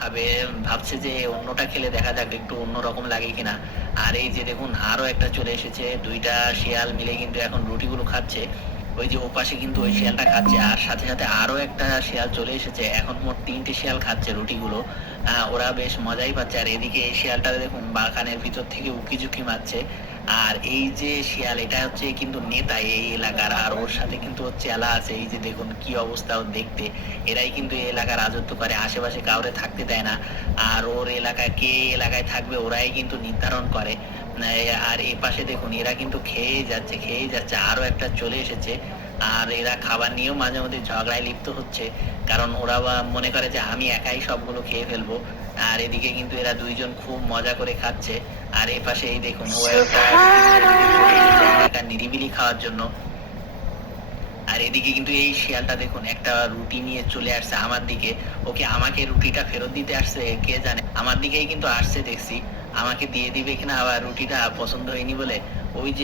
খাবে, ভাবছে যে অন্যটা খেলে দেখা যাক একটু অন্যরকম লাগে কিনা। আর এই যে দেখুন আরো একটা চলে এসেছে, দুইটা শিয়াল মিলে কিন্তু এখন রুটিগুলো খাচ্ছে। ওই যে ওপাশে কিন্তু ওই শিয়ালটা খাচ্ছে, আর সাথে সাথে আরো একটা শিয়াল চলে এসেছে, এখন মোট তিনটে শিয়াল খাচ্ছে রুটিগুলো। ওরা বেশ মজাই পাচ্ছে। আর এদিকে এই শিয়ালটা দেখুন বাগানের ভিতর থেকে উকি ঝুঁকি মারছে। আর এই যে শিয়াল, এটা হচ্ছে কিন্তু নেতা এই এলাকার, আর ওর সাথে কিন্তু ওর চেলা আছে। এই যে দেখুন কি অবস্থা ওর দেখতে। এরাই কিন্তু এই এলাকার রাজত্ব করে, আশেপাশে কাউরে থাকতে দেয় না। আর ওর এলাকায় কে এলাকায় থাকবে ওরাই কিন্তু নির্ধারণ করে। আর এই পাশে দেখুন এরা কিন্তু খেয়েই যাচ্ছে, আরো একটা চলে এসেছে। আর এরা খাবার নিয়েও মাঝে মধ্যে ঝগড়ায় লিপ্ত হচ্ছে, কারণ ওরা মনে করে যে আমি একাই সবগুলো খেয়ে ফেলবো। আর এদিকে কিন্তু এরা দুইজন খুব মজা করে খাচ্ছে। আর এ পাশে এই দেখুন ও একটা এলাকা নিরিবিলি খাওয়ার জন্য। আর এদিকে কিন্তু এই শিয়ালটা দেখুন একটা রুটি নিয়ে চলে আসছে আমার দিকে। ওকে আমাকে রুটিটা ফেরত দিতে আসছে কে জানে, আমার দিকেই কিন্তু আসছে দেখছি। আমাকে দিয়ে দিবে কিনা, আবার রুটিটা পছন্দ হয়নি বলে। ওই যে